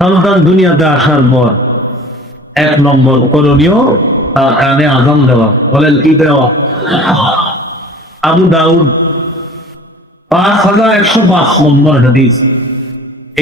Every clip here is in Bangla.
সন্তান দুনিয়াতে আসার পর 1 নম্বর করণীয় তার কানে আযান দেওয়া। বলেন কি দেওয়া? আবু দাউদ 5105 নম্বর হাদিস।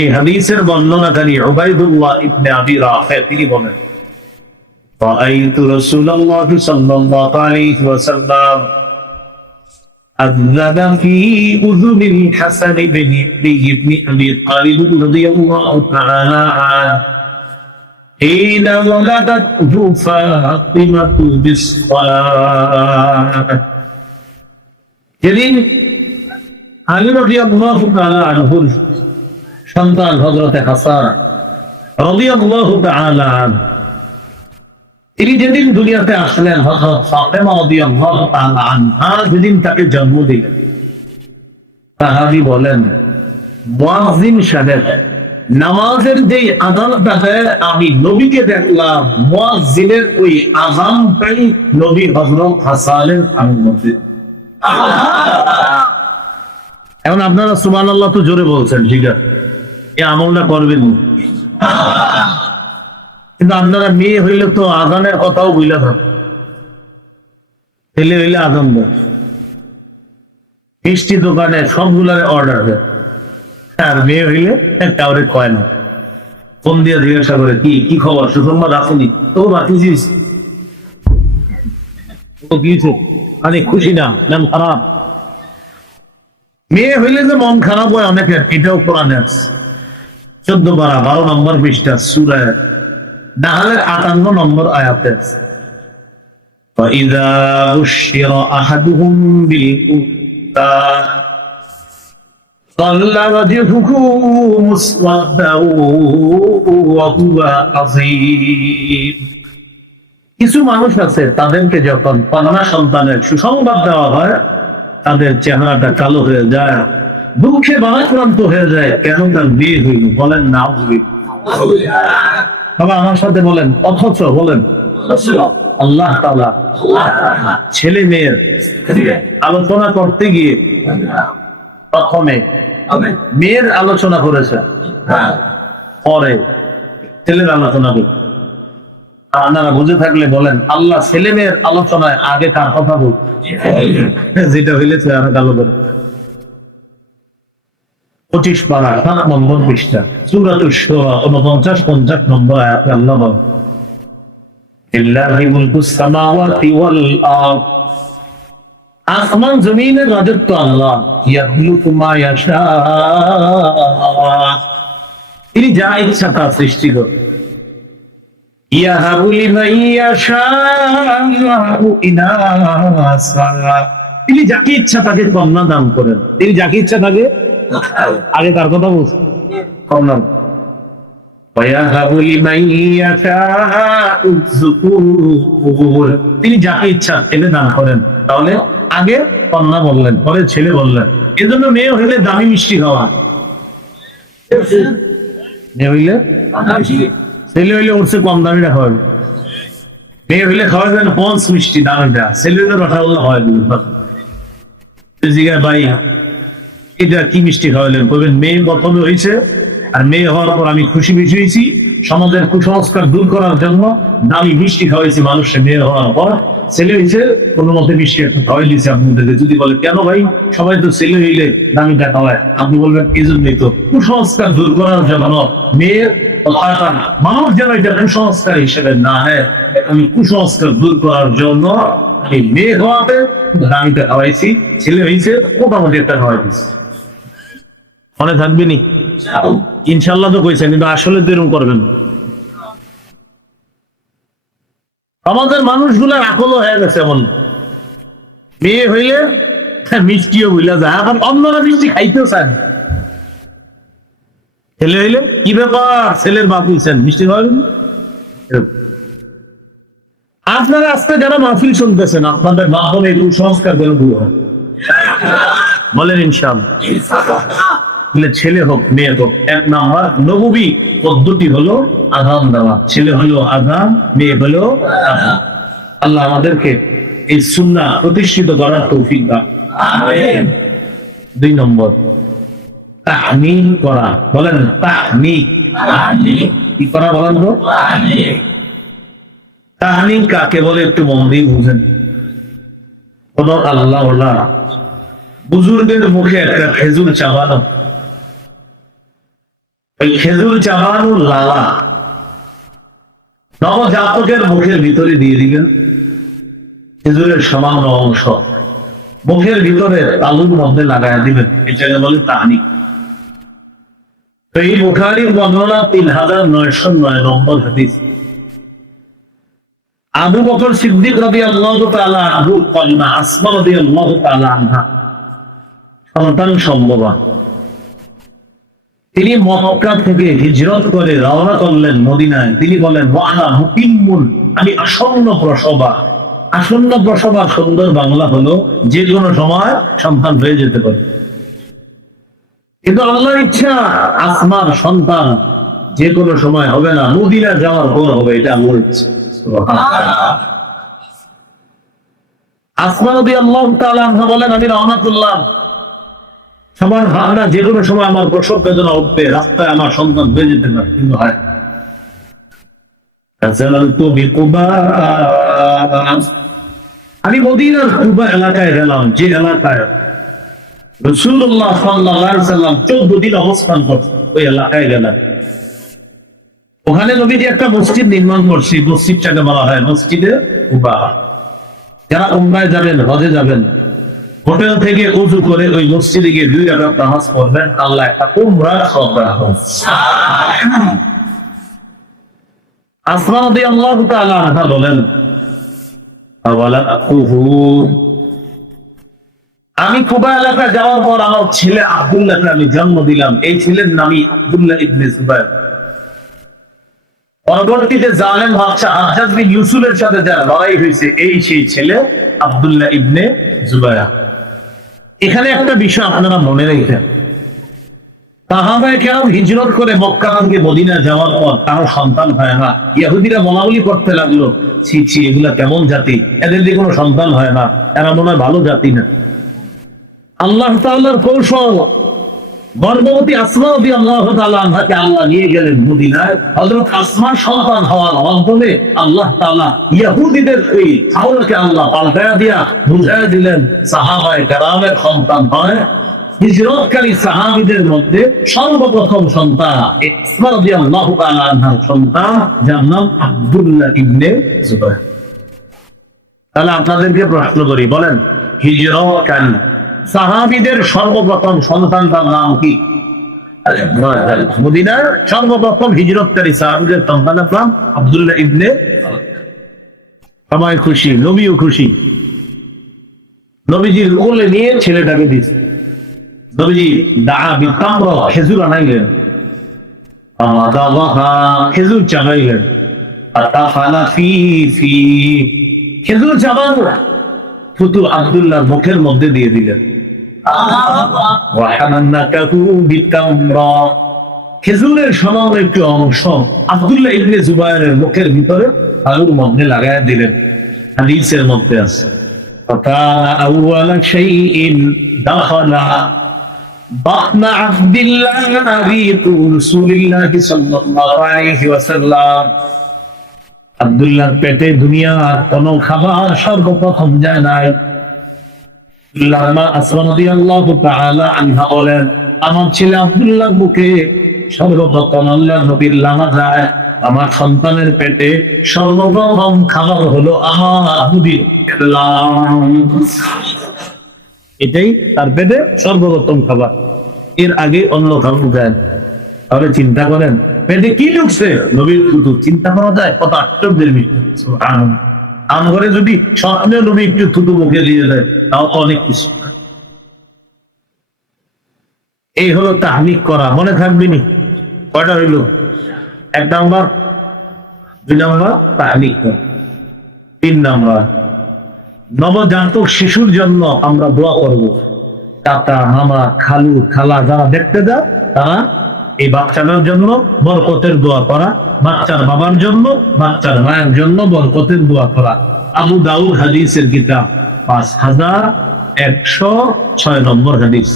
এই হাদিসের বর্ণনাকারী উবাইদুল্লাহ ইবনে আবি রাফি তিনি বলেন, রাআইতু রাসূলুল্লাহ সাল্লাল্লাহু আলাইহি ওয়াসাল্লাম أذن في أذن الحسن بن أبي طالب رضي الله تعالى عنه حين ولدته فاطمة بالصلاة। যেদিন আলী রাদিয়াল্লাহু তাআলা আনহুর সন্তান হযরত হাসান রাদিয়াল্লাহু তাআলা আনহু তিনি যেদিন দুনিয়াতে আসলেন, হযরত ফাতেমা রাদিয়াল্লাহু তাআলা আনহা যেদিন তাকে জন্ম দিলেন, সাহাবী বলেন, মুয়াজ্জিন সাহেব নামাজের যেই আযানটা দেয় আমি নবীকে দেখলাম, মুয়াজ্জিনের ওই আযানটাই নবী হযরত হাসানের কানের মধ্যে। এখন আপনারা সুবহানাল্লাহ তো জোরে বলছেন, ঠিক আছে, এই আমলটা করবেন, কিন্তু আপনারা মেয়ে হইলে তো আযানের কথাও বুঝলে থাকেন, ছেলে হইলে আযান দেয়, মিষ্টি দোকানে সবগুলার অর্ডার দেয়, আর মেয়ে হইলে কাউরে কয় না, ফোন দিয়ে জিজ্ঞাসা করে কি কি খবর, সুসংবাদ আসেনি তো রাখিস তো কিছু মানে খুশি না মন খারাপ। মেয়ে হইলে যে মন খারাপ হয় অনেকের, এটাও কোরআনে আছে। 14 পারা 12 নম্বর পৃষ্ঠা সূরা নাহলের 58 নম্বর আয়াতে আছে, فإذا بشر أحدهم بالأنثى ظل وجهه مسودا وهو كظيم। কিছু মানুষ আছে তাদেরকে যখন কন্যা সন্তানের সুসংবাদ দেওয়া হয় তাদের চেহারাটা কালো হয়ে যায়, দুঃখে ভারাক্রান্ত হয়ে যায়, কেন তার বিয়ে হইল। বলেন না বাবা, আমার সাথে বলেন, অথচ বলেন আল্লাহ তাআলা ছেলে মেয়ের আলোচনা করতে গিয়ে প্রথমে মেয়ের আলোচনা করেছে, পরে ছেলের আলোচনা করছে। আপনারা বুঝে থাকলে বলেন, আল্লাহ ছেলে মেয়ের আলোচনায় আগে কার কথা বল, যেটা হইলেছে আর কালো করে। 25 পারা 7 নম্বর পৃষ্ঠা সূরাতুশ শুরা 49-50 নম্বর আয়াতে আল্লাহ বলেন, লিল্লাহি মুলকুস সামাওয়াতি ওয়াল আরদ, আসমান জমিনের রাজত্ব আল্লাহ, ইয়াখলুকু মা ইয়াশা, তিনি যা ইচ্ছা তা সৃষ্টি করেন, ইয়াহাবু লিমান ইয়াশাউ ইনাসা, তিনি যাকে ইচ্ছা তাকে কন্যা দান করেন, তিনি যাকে ইচ্ছা তাকে আগে তার কথা বলছেন কন্যা, ওয়ায়াহাবু লিমান ইয়াশাউ যুকুর, তিনি যাকে ইচ্ছা ছেলে দান করেন। তাহলে আগে কন্যা বললেন, পরে ছেলে বললেন। এজন্য মেয়ে হইলে দামি মিষ্টি খাওয়া, মেয়ে হইলে ছেলে হইলে উঠছে কম দামিটা খাওয়াবে, মেয়ে হইলে খাওয়া যায় পঞ্চ মিষ্টি দামিটা, ছেলে হইলে রসগোল্লা খাওয়াই দিবে। ভাই এটা কি মিষ্টি খাওয়ালেন? বলবেন মেয়ে প্রথমে হয়েছে, আর মেয়ে হওয়ার পর আমি খুশি বেশি হয়েছি, সমাজের কুসংস্কার দূর করার জন্য দামি মিষ্টি খাওয়াইছি মানুষের। মেয়ে হওয়ার পর ছেলে হয়েছে, কোনো মতে মিষ্টি একটা খাওয়াই দিয়েছে আপনাদেরকে। যদি বলে কেন ভাই, সবাই তো ছেলে হইলে দামিটা খাওয়ায়, আপনি বলবেন এই জন্যই তো, কুসংস্কার দূর করার জন্য মেয়ের মানুষ যেন এটা কুসংস্কার হিসেবে না হয়, আমি কুসংস্কার দূর করার জন্য এই মেয়ে হওয়াতে দামিটা খাওয়াইছি, ছেলে হয়েছে মোটামুটি একটা খাওয়াই দিচ্ছি। মনে থাকবে নি? ইনশাল্লাহ তো কইছেন, কিন্তু আসলে তো এরকম করবেন। আমাদের মানুষগুলার আকল হয়ে গেছে এমন, মেয়ে হইলে মিষ্টিও বুঝলা যায়, এখন অন্যরা মিষ্টি খাইতেও চান। ছেলে হইলে কি ব্যাপার, ছেলের বাপ হইছেন, মিষ্টি খাওয়াবেন। আপনারা আজকে যারা মাহফিল শুনতেছেন, আপনাদের মাধ্যমে এই কুসংস্কার গুলো দূর হয়, বলেন ইনশাআল্লাহ। ছেলে হোক মেয়ে হোক, 1 নাম্বার নববী পদ্ধতি হলো আযান দেওয়া। ছেলে হলো আযান, মেয়ে হলো আযান। আল্লাহ আমাদেরকে এই সুন্নাহ প্রতিষ্ঠিত করার তৌফিক দান, আমিন। 2 নম্বর তাহনীক করা, বলেন তাহনীক। কি করা বলেন তো? তাহনিক কাকে বলে একটু মন দিয়ে বুঝেন। কোন আল্লাহ বুজুর্গের মুখে একটা খেজুর চাবানো, ওই খেজুর চাবানো লালা নবজাতকের মুখের ভিতরে দিয়ে দিবেন। খেজুরের সামান্য অংশ মুখের ভিতরে তালুর মধ্যে লাগাই দিবেন, এটাকে বলে তাহনিক। এই বুখারীর বর্ণনা ৩৯০৯ নম্বর হাদিস। আবু বকর সিদ্দিক রাদিয়াল্লাহু তাআলা আনহু কন্যা আসমা রাদিয়াল্লাহু তাআলা আনহা সন্তান সম্ভবা। তিনি মক্কা থেকে হিজরত করে রওনা করলেন মদিনায়। তিনি বলেন ওয়ানা মুকিম্মুন, আমি আসন্ন প্রসবা। আসন্ন প্রসবা সুন্দর বাংলা হলো যে কোনো সময় সন্তান হয়ে যেতে পারে, কিন্তু আল্লাহর ইচ্ছা আসমার সন্তান যে কোনো সময় হবে না, মদিনা যাওয়ার পর হবে, এটা আল্লাহর ইচ্ছা। আসমা রাদিয়াল্লাহু তাআলা আনহা বলেন আমি রওনা করলাম, সবার ভাবনা যে কোনো সময় আমার প্রসব বেদনা উঠবে, রাস্তায় আমার সন্তান হয়ে যেতে পারে, কিন্তু হয়। আমি মদিনার কুবা এলাকায় গেলাম, যে এলাকায় রাসূলুল্লাহ সাল্লাল্লাহু আলাইহি ওয়াসাল্লাম 14 দিন অবস্থান করতেন, ওই এলাকায় গেলাম। ওখানে নবীজি একটা মসজিদ নির্মাণ করছে, মসজিদটাকে বলা হয় মসজিদে কুবা। যারা উমরায় যাবেন, হজে যাবেন, হোটেল থেকে উযু করে ওই মসজিদে গিয়ে 2 রাকাত নামাজ পড়বেন, আল্লাহ একটা উমরার সওয়াব রাখবেন। আসমা রাদিয়াল্লাহু তাআলা আনহা বলেন আমি কুবা এলাকায় যাওয়ার পর আমার ছেলে আব্দুল্লাহকে আমি জন্ম দিলাম। এই ছেলের নামই আব্দুল্লাহ ইবনে জুবায়ের। পরবর্তীতে জালেম বাদশা হাজ্জাজ বিন ইউসুফের সাথে যার লড়াই হয়েছে, এই সেই ছেলে আব্দুল্লাহ ইবনে জুবায়ের। এখানে একটা বিষয় আপনারা মনে রাখবেন, সাহাবায়ে কেরাম হিজরত করে মক্কা থেকে মদিনা যাওয়ার পর কারো সন্তান হয় না। ইহুদিরা বলাবলি করতে লাগলো, ছি ছি এগুলা কেমন জাতি, এদের দিয়ে কোনো সন্তান হয় না, এরা মনে হয় ভালো জাতি না। আল্লাহ তাআলার কৌশল, গর্ভবতী আসমা রাদিয়াল্লাহু তাআলা আনহাকে আল্লাহ নিয়ে গেলেন মদিনায়। হযরত আসমার সন্তান হওয়ার মাধ্যমে আল্লাহ তাআলা ইহুদিদের এই হাওলাকে আল্লাহ পাল্টায়া দিয়া বুঝায়া দিলেন সাহাবায়ে কেরামের সন্তান হয়। হিজরতকারী সাহাবীদের মধ্যে সর্বপ্রথম সন্তান আসমা রাদিয়াল্লাহু তাআলা আনহার সন্তান, যার নাম আব্দুল্লাহ ইবনে জুবায়ের। তাহলে আপনাদেরকে প্রশ্ন করি, বলেন হিজরতকারী সাহাবীদের সর্বপ্রথম সন্তানটার নাম কি? মদিনার সর্বপ্রথম হিজরতকারী সাহাবীদের সন্তানের নাম আব্দুল্লাহ ইবনে। সবাই খুশি, নবীও খুশি। নবীজির কোলে নিয়ে ছেলেটাকে দিয়েছে। নবীজি দাআ বিতামর, খেজুর আনাইলেন, খেজুর চাবাইলেন, খেজুর চাবানো থুতু আব্দুল্লাহর মুখের মধ্যে দিয়ে দিলেন। খেজুরের সামান্য একটু অংশ আব্দুল্লাহ ইবনে জুবায়েরের মুখের ভিতরে আলুর মধ্যে লাগায় দিলেন। হাদিসের মধ্যে আছে আউয়ালা শাইইন দাখালা বাতনা আব্দুল্লাহ নবী রাসূলুল্লাহ সাল্লাল্লাহু আলাইহি ওয়াসাল্লাম। আব্দুল্লাহর পেটে দুনিয়ার কোন খাবার সর্বপ্রথম যায় নাই। আসমা রাদিয়াল্লাহু তাআলা আনহা বলেন আমার ছেলে আব্দুল্লাহর মুখে সর্বপ্রথম আল্লাহর নবীর লামা যায়। আমার সন্তানের পেটে সর্বপ্রথম খাবার হলো আমার নবীর লাম। এটাই তার পেটে সর্বপ্রথম খাবার, এর আগে অন্য খাবার যায়। তাহলে চিন্তা করেন পেটে কি ঢুকছে? নবীর থুতু। চিন্তা করা যায় কত আশ্চর্যের বিষয়। সুবহানাল্লাহ। আম ঘরে যদি স্বপ্নে নবী একটু থুতু মুখে দিয়ে দেয়, তাও অনেক কিছু। এই হলো তাহনিক করা, মনে থাকবে নি? কয়টা হইল? 1 নাম্বার, 2 নাম্বার তাহনিক করা। 3 নাম্বার নবজাতক শিশুর জন্য আমরা দোয়া করব। কাকা, মামা, খালু, খালা যারা দেখতে যায় তারা এই বাচ্চাদের জন্য বরকতের দোয়া করা, বাচ্চার বাবার জন্য, বাচ্চার মায়ের জন্য বরকতের দোয়া করা। আবু দাউদ হাদিসের কিতাব 5106 নম্বর হাদিস।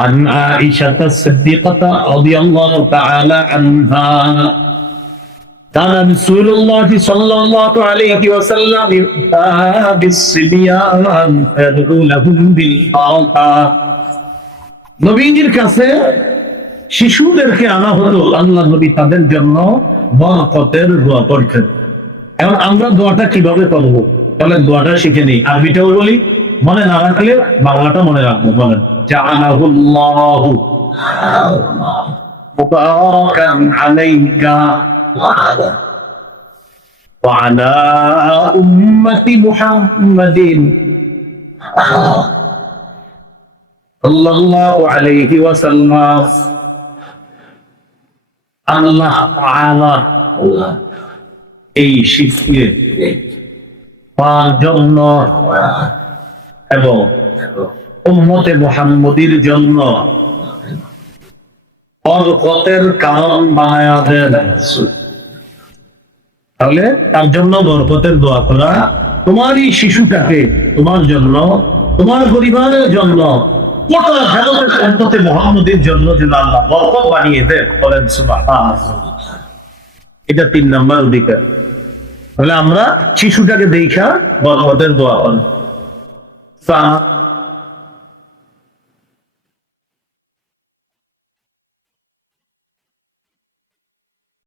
عن عائشة الصديقة رضي الله تعالى عنها كان رسول الله صلى الله عليه وسلم يؤتى بالصبيان فيدعو لهم بالبركة নবীজির কাছে শিশুদেরকে আনা হলো, আল্লাহ নবী তাদের জন্য বরকতের দোয়া করতেন। এখন আমরা দোয়াটা কিভাবে করবো? তাহলে দোয়াটা শিখে নিই, আরবিটাও বলি, মনে না রাখলে বাংলাটা মনে রাখবো। বলেন, জাআলাহুল্লাহু মুবারাকান আলাইকা ওয়া আলা উম্মতি মুহাম্মাদিন সাল্লাল্লাহু আলাইহি ওয়াসাল্লাম। আল্লাহ তাআলা এই শিশুকে পাওয়ার জন্য এবং উম্মতে মুহাম্মদীর জন্য বরকতের কারণ বানায়া দেন। তাহলে তার জন্য বরকতের দোয়া করা, তোমার এই শিশুটাকে তোমার জন্য, তোমার পরিবারের জন্য, গোটা জগতের উম্মতে মুহাম্মদীর জন্য যেন আল্লাহ বরকত বানিয়ে দেন। বলেন সুবহানাল্লাহ। এটা 3 নম্বর অধিকার। তাহলে আমরা শিশুটাকে দেখা বরকতের দোয়া করি।